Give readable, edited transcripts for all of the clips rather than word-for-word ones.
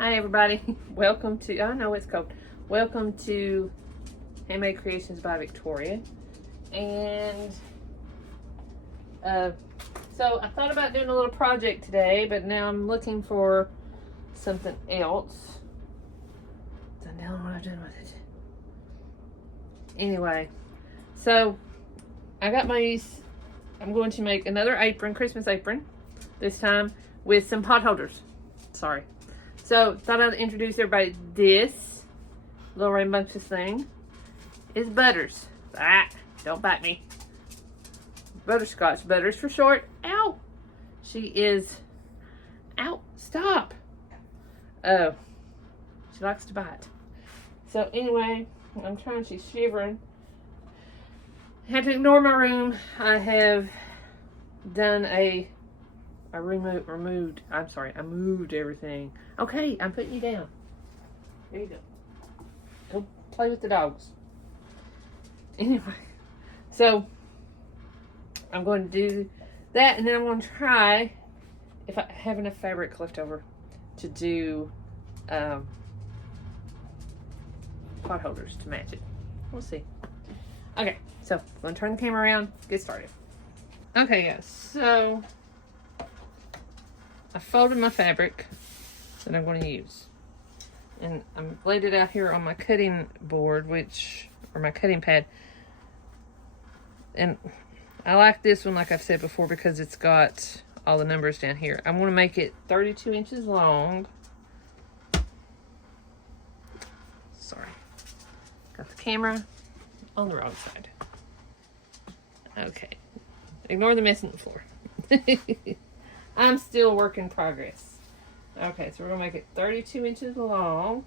Hi everybody, welcome to, I know it's cold, welcome to Handmade Creations by Victoria. And so I thought about doing a little project today, but now I'm looking for something else. Don't know what I've done with it. Anyway, so I got I'm going to make another apron, Christmas apron, this time with some pot holders. Sorry. So, thought I'd introduce everybody. This little rambunctious thing is Butters. Ah, don't bite me. Butterscotch. Butters for short. Ow! She is... Ow! Stop! Oh. She likes to bite. So, anyway, I'm trying. She's shivering. I had to ignore my room. I have done I moved everything. Okay, I'm putting you down. There you go. Go play with the dogs. Anyway, so I'm going to do that, and then I'm going to try, if I have enough fabric left over, to do pot holders to match it. We'll see. Okay, so I'm going to turn the camera around, get started. Okay, guys, so I folded my fabric that I'm going to use, and I'm laid it out here on my cutting board, or my cutting pad. And I like this one, like I've said before, because it's got all the numbers down here. I'm going to make it 32 inches long. Sorry, got the camera on the wrong side. Okay, ignore the mess on the floor. I'm still a work in progress. Okay, so we're going to make it 32 inches long.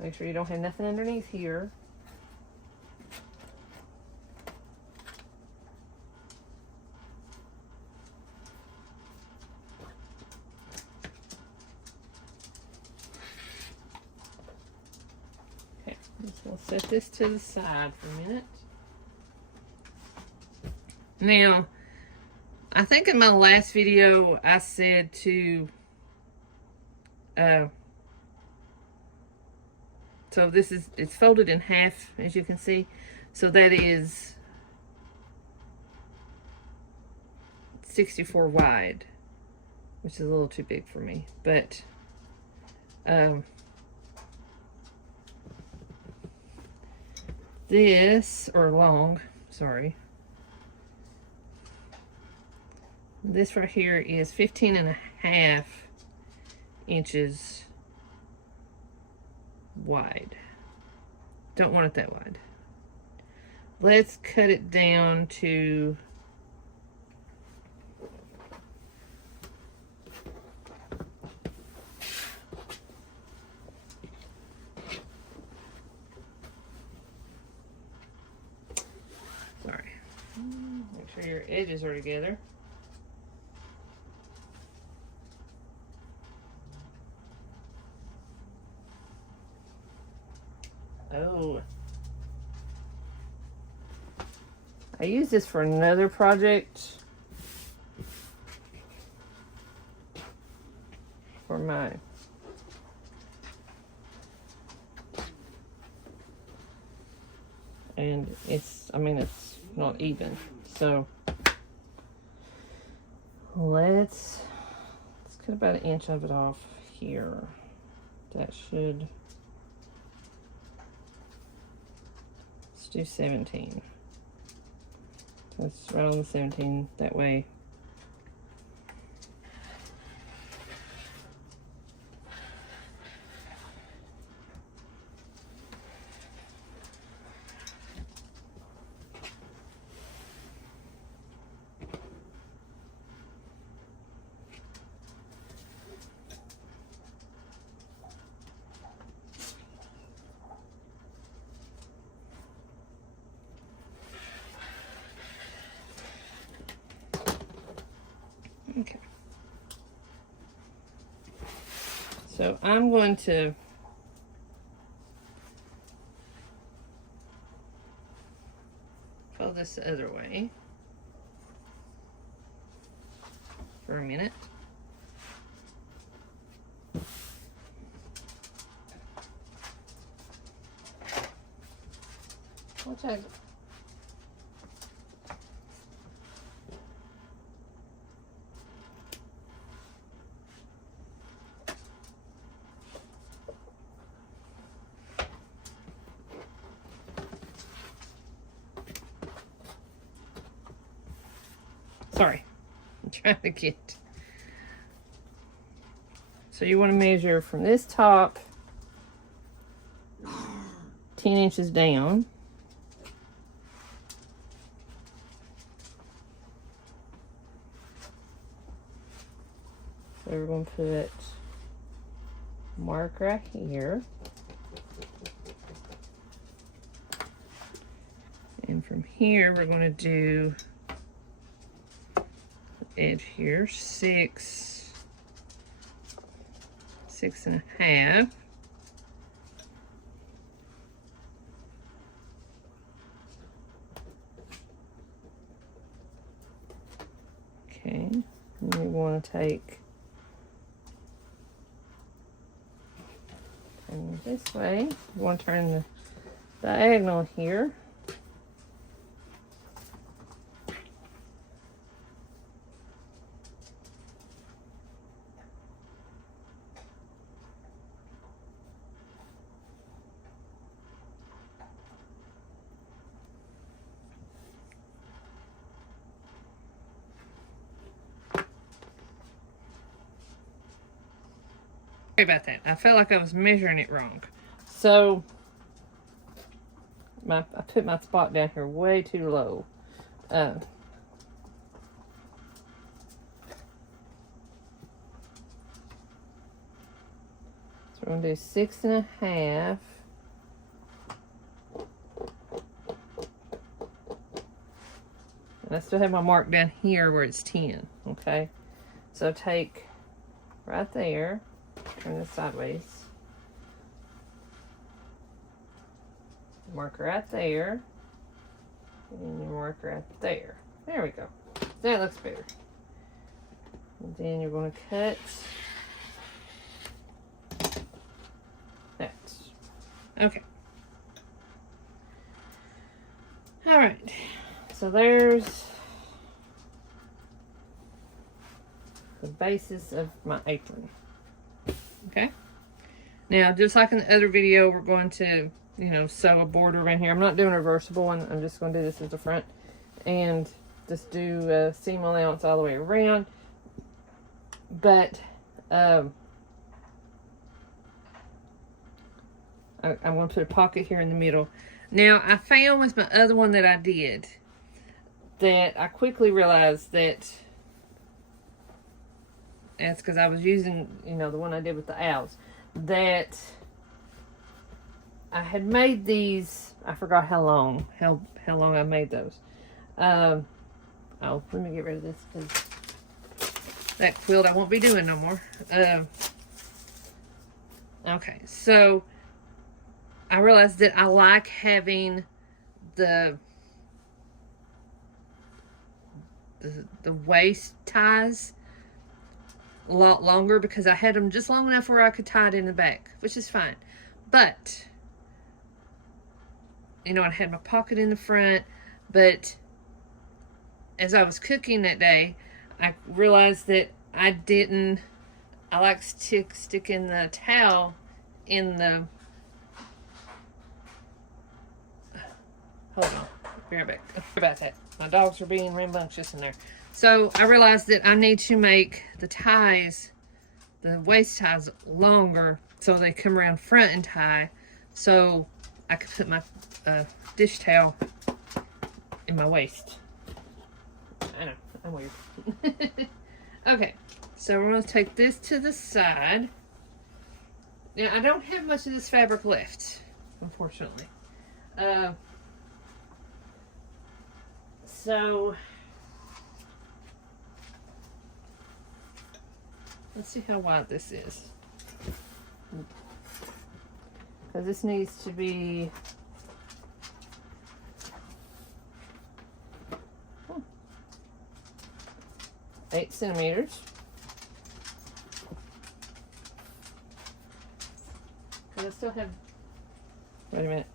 Make sure you don't have nothing underneath here. We'll set this to the side for a minute. Now, I think in my last video I said to so it's folded in half, as you can see. So that is 64 wide, which is a little too big for me, but this, or long, sorry. This right here is 15.5 inches wide. Don't want it that wide. Let's cut it down to make sure your edges are together. Oh. I use this for another project. For my it's not even. So let's cut about 1 inch of it off here. That should, let's do 17. So it's right on the 17, that way. Okay. So I'm going to fold this the other way for a minute. Which I sorry, I'm trying to get. So you want to measure from this top 10 inches down. So we're going to put mark right here. And from here, we're going to do edge here, 6.5. Okay, and we want to take turn this way. We want to turn the diagonal here. Sorry about that. I felt like I was measuring it wrong. So I put my spot down here way too low. So we're going to do 6.5. And I still have my mark down here where it's 10. Okay. So take right there. Turn this sideways. Mark right there. And you mark right there. There we go. That looks better. And then you're going to cut that. Okay. All right. So there's the basis of my apron. Okay. Now, just like in the other video, we're going to, you know, sew a border around here. I'm not doing a reversible one. I'm just going to do this as the front and just do a seam allowance all the way around. But I'm going to put a pocket here in the middle. Now, I found with my other one that I did that I quickly realized that that's because I was using, you know, the one I did with the owls, that I had made these, I forgot how long I made those. Oh, let me get rid of this because that quilt I won't be doing no more. Okay, so I realized that I like having the waist ties a lot longer because I had them just long enough where I could tie it in the back, which is fine. But, you know, I had my pocket in the front, but as I was cooking that day, I realized that I like sticking the towel in the, hold on, be right back. Sorry about that. My dogs are being rambunctious in there. So I realized that I need to make the ties, the waist ties, longer so they come around front and tie, so I could put my dish towel in my waist. I know, I'm weird. Okay, so we're going to take this to the side. Now, I don't have much of this fabric left, unfortunately. So let's see how wide this is. Because this needs to be 8 centimeters. I still have, wait a minute.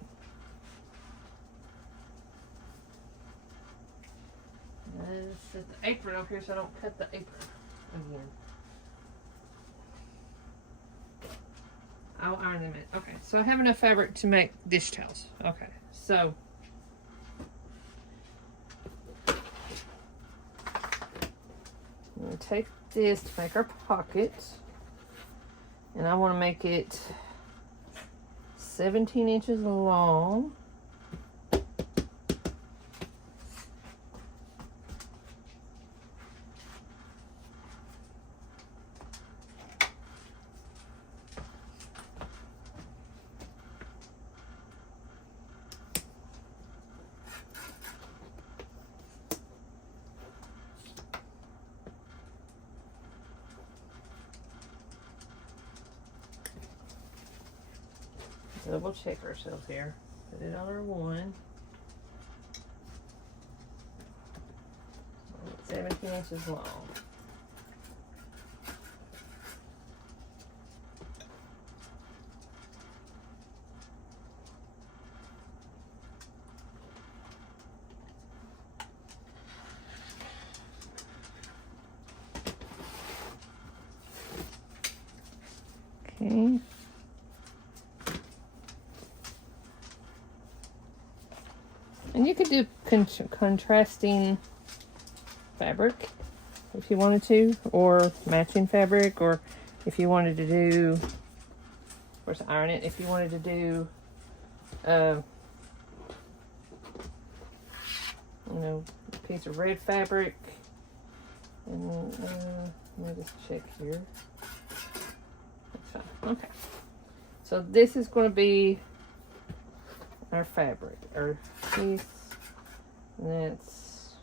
Let's set the apron up here so I don't cut the apron again. I'll iron them in. Okay, so I have enough fabric to make dish towels. Okay, so I'm going to take this to make our pocket, and I want to make it 17 inches long. Double check ourselves here. Put it on our one. 17 inches long. Okay. And you could do contrasting fabric if you wanted to, or matching fabric, or if you wanted to do, of course, iron it. If you wanted to do, you know, a piece of red fabric, and let me just check here. That's fine. Okay. So this is going to be our fabric, our piece, and that's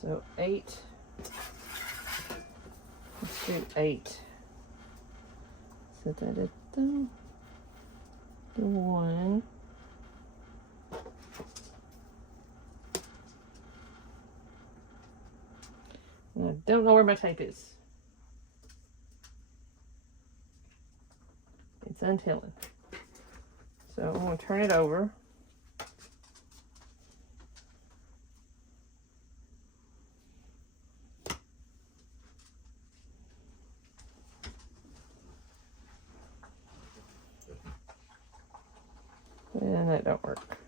so 8. Let's do 8. Set that at the 1. And I don't know where my tape is. It's untilling. So I'm going to turn it over. And that don't work.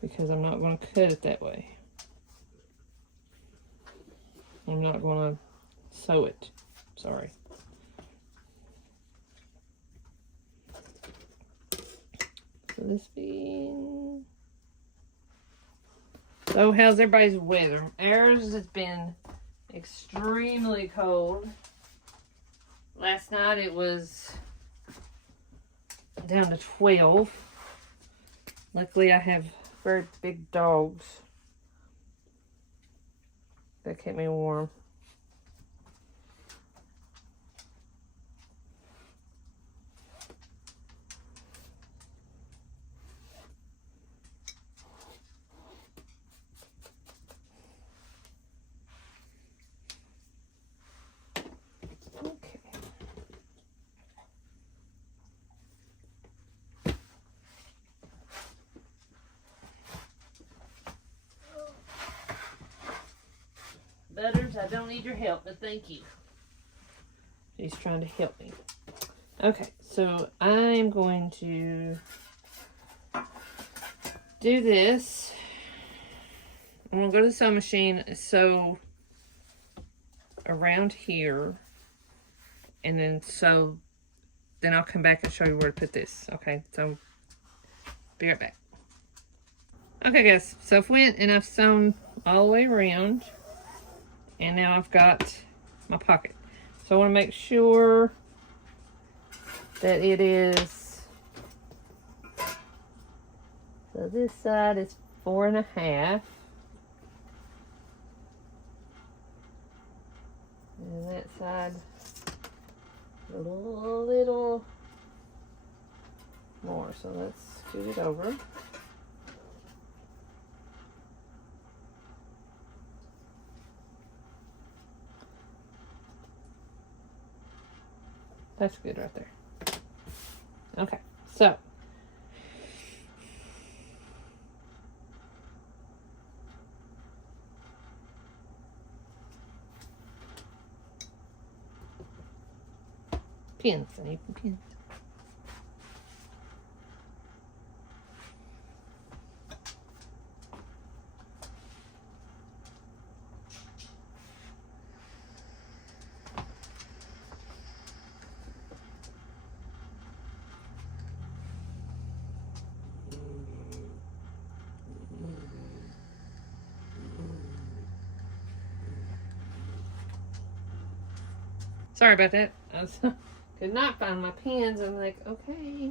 Because I'm not going to cut it that way. I'm not going to sew it. Sorry. So this being... So how's everybody's weather? Ours has been extremely cold. Last night it was down to 12. Luckily I have very big dogs that kept me warm. Okay. Butters, I don't need your help, but thank you. She's trying to help me. Okay, so I'm going to do this. I'm going to go to the sewing machine, sew around here, and then sew, then I'll come back and show you where to put this. Okay, so be right back. Okay guys, so I've went and I've sewn all the way around, and now I've got my pocket. So I want to make sure that it is, so this side is 4.5. And that side, a little more. So let's scoot it over. That's good right there. Okay, so pins. I need pins. Sorry about that. I could not find my pins. I'm like, okay.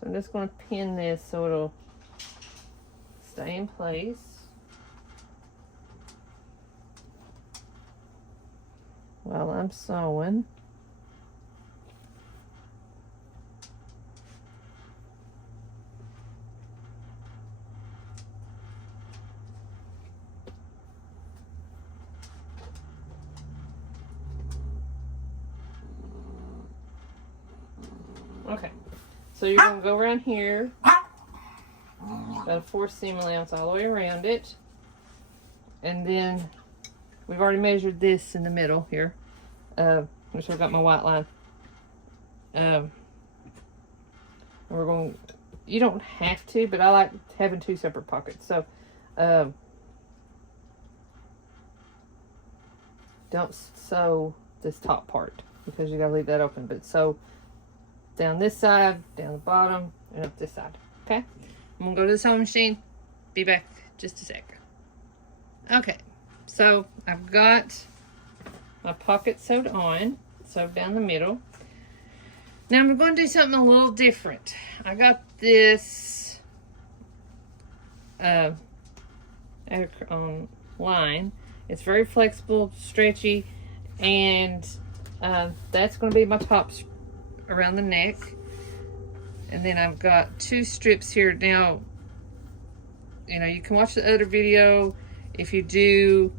So I'm just going to pin this so it'll stay in place. While I'm sewing. Okay, so you're going to go around here. Got a 4 seam allowance all the way around it. And then we've already measured this in the middle here. Which I've got my white line. We're going, you don't have to, but I like having 2 separate pockets. So, don't sew this top part because you gotta leave that open. But sew down this side, down the bottom, and up this side. Okay? I'm gonna go to the sewing machine. Be back just a sec. Okay, so I've got my pocket sewed on, sewed down the middle. Now I'm going to do something a little different. I got this line. It's very flexible, stretchy, and that's going to be my tops around the neck. And then I've got 2 strips here. Now, you know, you can watch the other video. If you do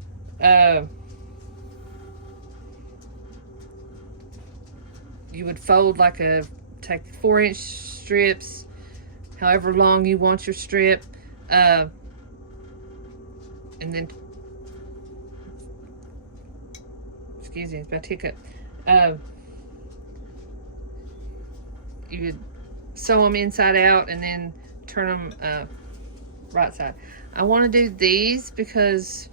you would fold like take 4-inch strips, however long you want your strip, and then, excuse me, my hiccup. You would sew them inside out and then turn them right side. I want to do these because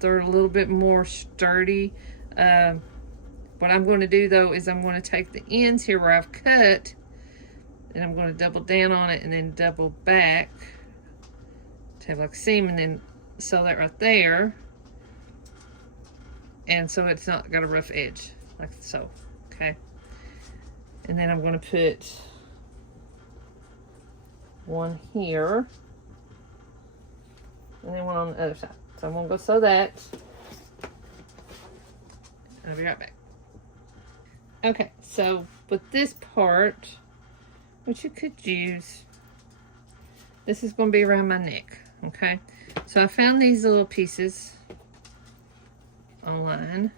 they're a little bit more sturdy. What I'm going to do though is I'm going to take the ends here where I've cut and I'm going to double down on it and then double back to have like a seam and then sew that right there. And so it's not got a rough edge like so, okay? And then I'm going to put one here and then one on the other side. So I'm going to go sew that. I'll be right back. Okay, so with this part, which you could use, this is going to be around my neck, okay? So I found these little pieces online.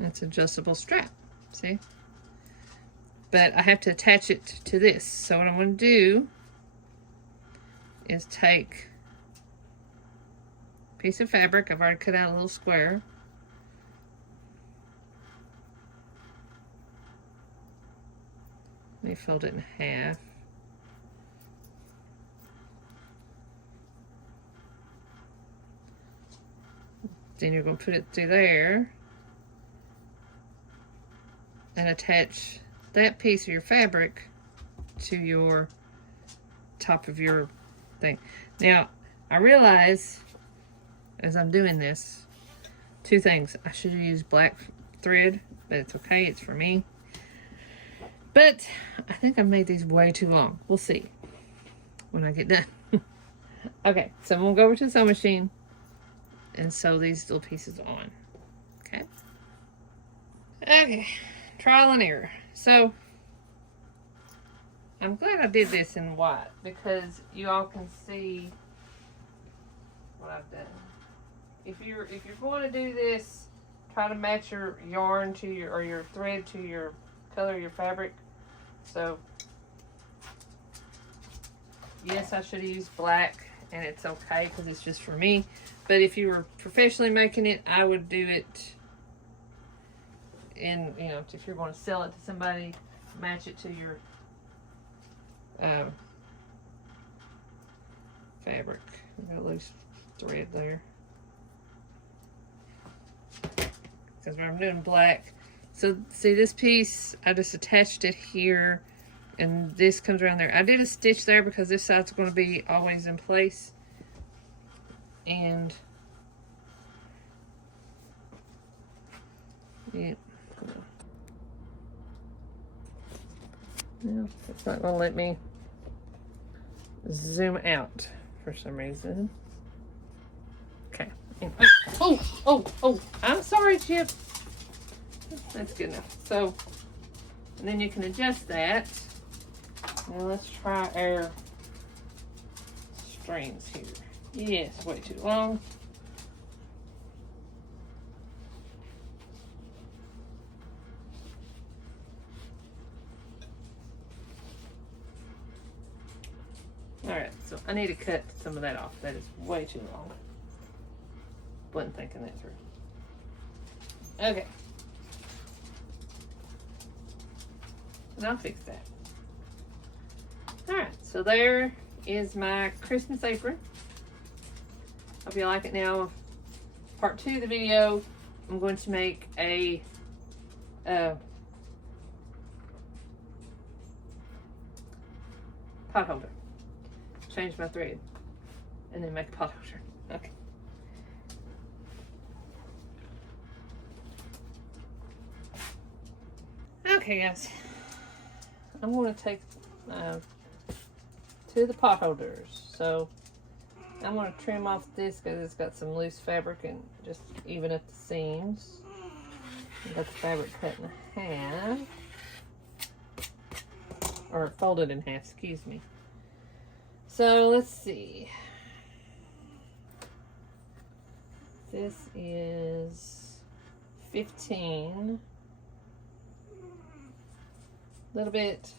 It's adjustable strap, see? But I have to attach it to this. So what I'm going to do is take a piece of fabric. I've already cut out a little square. Let me fold it in half. Then you're going to put it through there and attach that piece of your fabric to your top of your thing. Now, I realize as I'm doing this, 2 things. I should use black thread, but it's okay, it's for me. But I think I've made these way too long. We'll see when I get done. Okay, so I'm gonna go over to the sewing machine and sew these little pieces on. Okay. Okay, trial and error. So I'm glad I did this in white because you all can see what I've done. If you're going to do this, try to match your yarn to your thread to your color of your fabric. So yes, I should have used black, and it's okay because it's just for me. But if you were professionally making it, I would do it in, you know, if you're going to sell it to somebody, match it to your fabric. Got a loose thread there. Because I'm doing black. So see this piece, I just attached it here, and this comes around there. I did a stitch there because this side's going to be always in place. And yeah, no, it's not going to let me zoom out for some reason. Okay. Oh, I'm sorry, Chip. That's good enough. So, and then you can adjust that. Now let's try our strings here. Yes, way too long. Alright, so I need to cut some of that off. That is way too long. Wasn't thinking that through. Okay. And I'll fix that. Alright, so there is my Christmas apron. Hope you like it. Now, part 2 of the video, I'm going to make a pot holder. Change my thread and then make a pot holder. Okay. Okay, guys. I'm going to take to the pot holders. So I'm going to trim off this because it's got some loose fabric and just even up the seams. I've got the fabric cut in half. Or folded in half, excuse me. So let's see. This is 15. A little bit.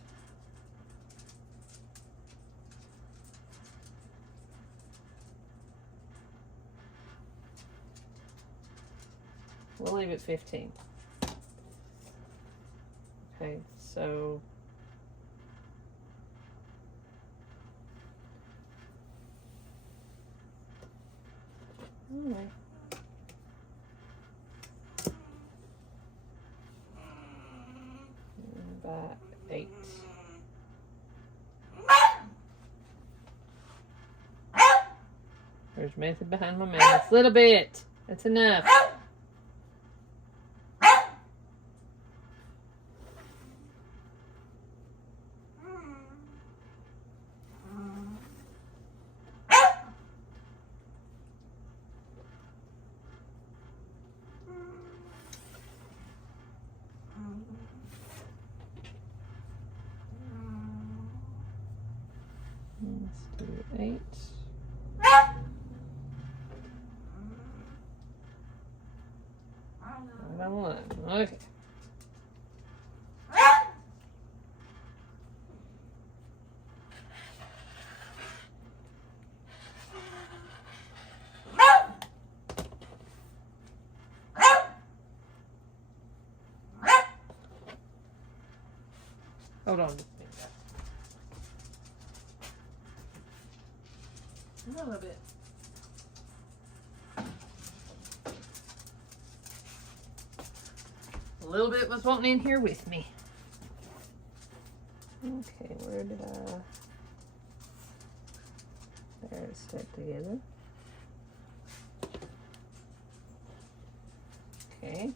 We'll leave it 15. Okay, so all right. About 8. There's method behind my mouth. Little bit. That's enough. Let's do 8. Right on line. Okay. Hold on just a minute. A little bit. A little bit was wanting in here with me. Okay, where did I? There, it's stuck together. Okay.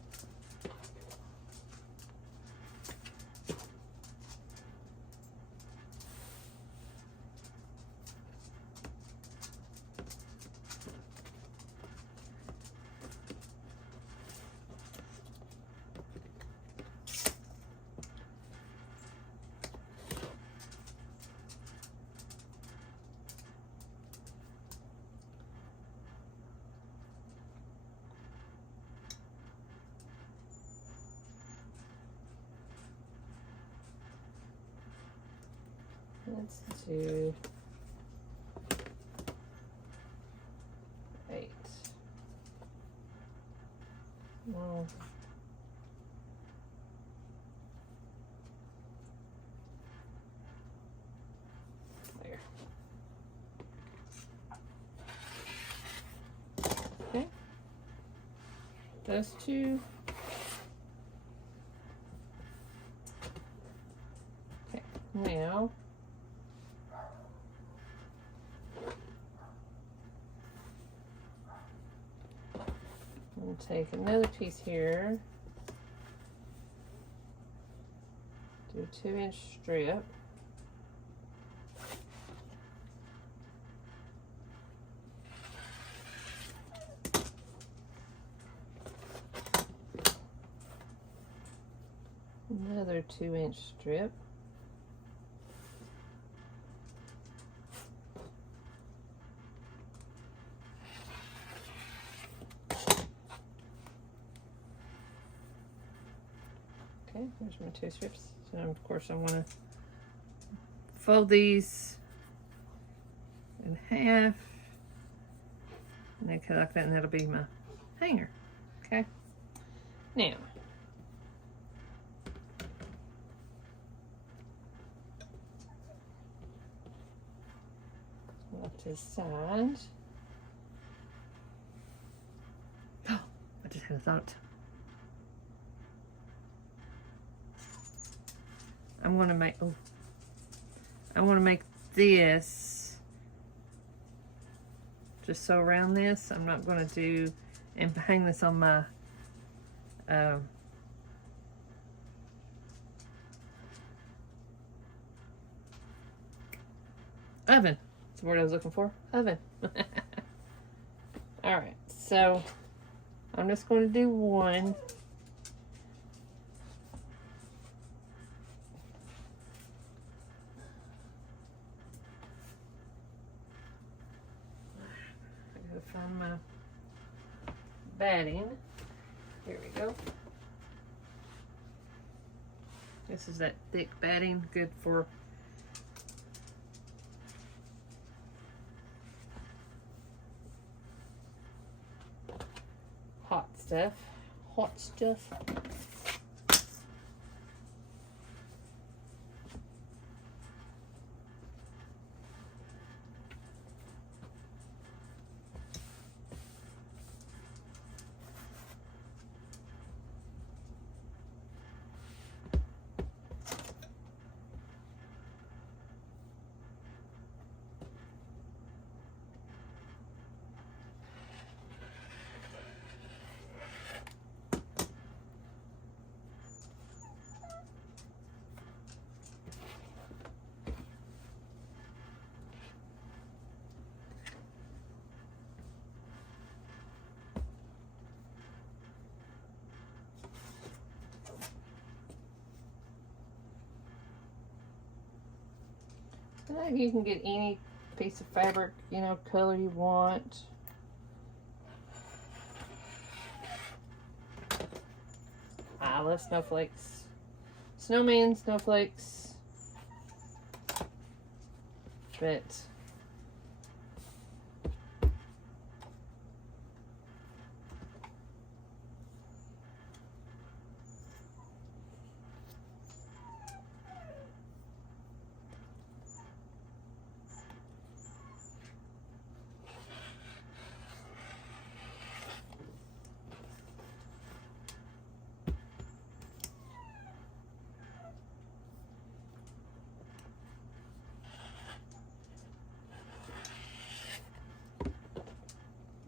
Let's do 8. Well, there. Okay. Those two. Okay, now I'm going to take another piece here, do a 2-inch strip. Another 2-inch strip. Okay, there's my 2 strips. So of course I want to fold these in half and then cut like that, and that'll be my hanger. Okay, now left to the side. Oh, I just had a thought. I want to make this just so around this. I'm not going to do and hang this on my oven. That's the word I was looking for. Oven. All right, so I'm just going to do one. I gotta find my batting. Here we go. This is that thick batting, good for hot stuff. Hot stuff. You can get any piece of fabric, you know, color you want. I love snowflakes. Snowman snowflakes. But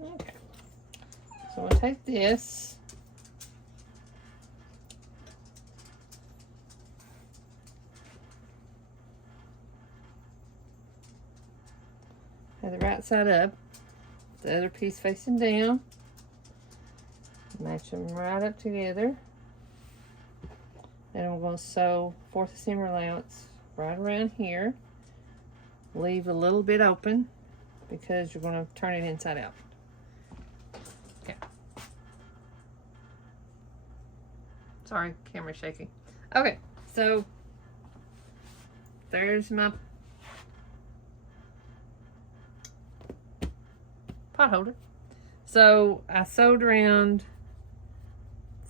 okay, so we'll take this, have the right side up, the other piece facing down, match them right up together, and I'm going to sew 4th seam allowance right around here, leave a little bit open because you're going to turn it inside out. Okay. Sorry, camera shaking. Okay, so there's my pot holder. So I sewed around,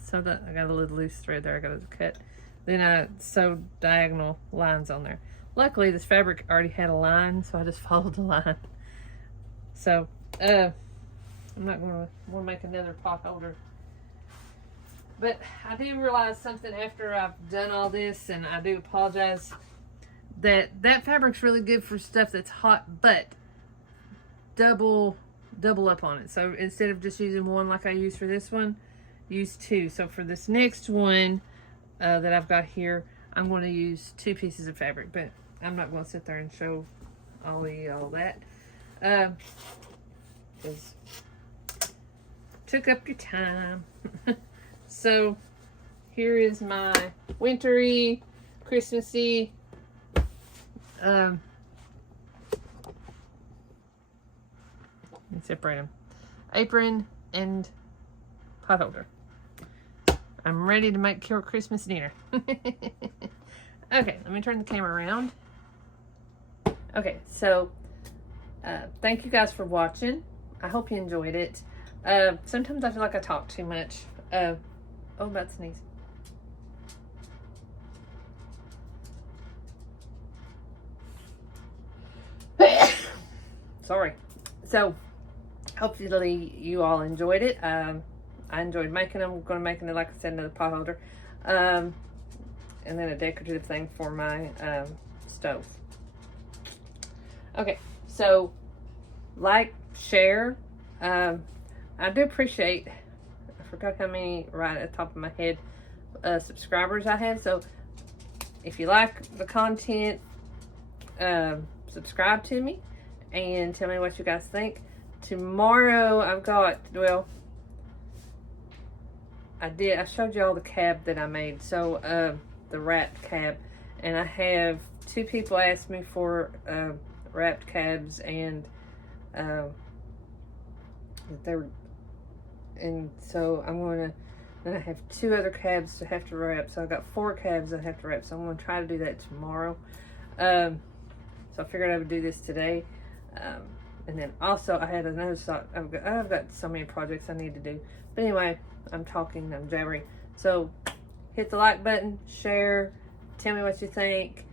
so that I got a little loose thread there I got to cut. Then I sewed diagonal lines on there. Luckily this fabric already had a line, so I just followed the line. So I'm not going to make another pot holder. But I do realize something after I've done all this, and I do apologize, that fabric's really good for stuff that's hot, but double up on it. So instead of just using one like I used for this one, use two. So for this next one that I've got here, I'm going to use 2 pieces of fabric, but I'm not going to sit there and show all that. Just took up your time. So here is my wintry, Christmassy let me separate them. Apron and pot holder. I'm ready to make your Christmas dinner. Okay, let me turn the camera around. Okay, so thank you guys for watching. I hope you enjoyed it. Sometimes I feel like I talk too much. Oh, about to sneeze. Sorry. So hopefully you all enjoyed it. I enjoyed making them. I'm going to make it, like I said, another pot holder, and then a decorative thing for my stove. Okay, so like, share. I do appreciate, I forgot how many right at the top of my head subscribers I have. So if you like the content, subscribe to me and tell me what you guys think. Tomorrow I've got, well, I showed you all the cab that I made. So the wrapped cab, and I have 2 people ask me for wrapped cabs, and so I'm going to, then I have 2 other cabs to have to wrap. So I've got 4 cabs I have to wrap. So I'm going to try to do that tomorrow. So I figured I would do this today. And then also I had another thought. I've got so many projects I need to do. But anyway, I'm jabbering. So hit the like button, share, tell me what you think.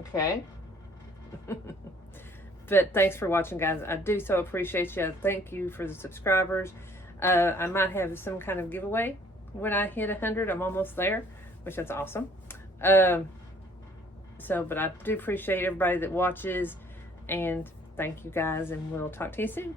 Okay. But thanks for watching, guys. I do so appreciate you. Thank you for the subscribers. I might have some kind of giveaway when I hit 100. I'm almost there, which is awesome. But I do appreciate everybody that watches, and thank you guys, and we'll talk to you soon.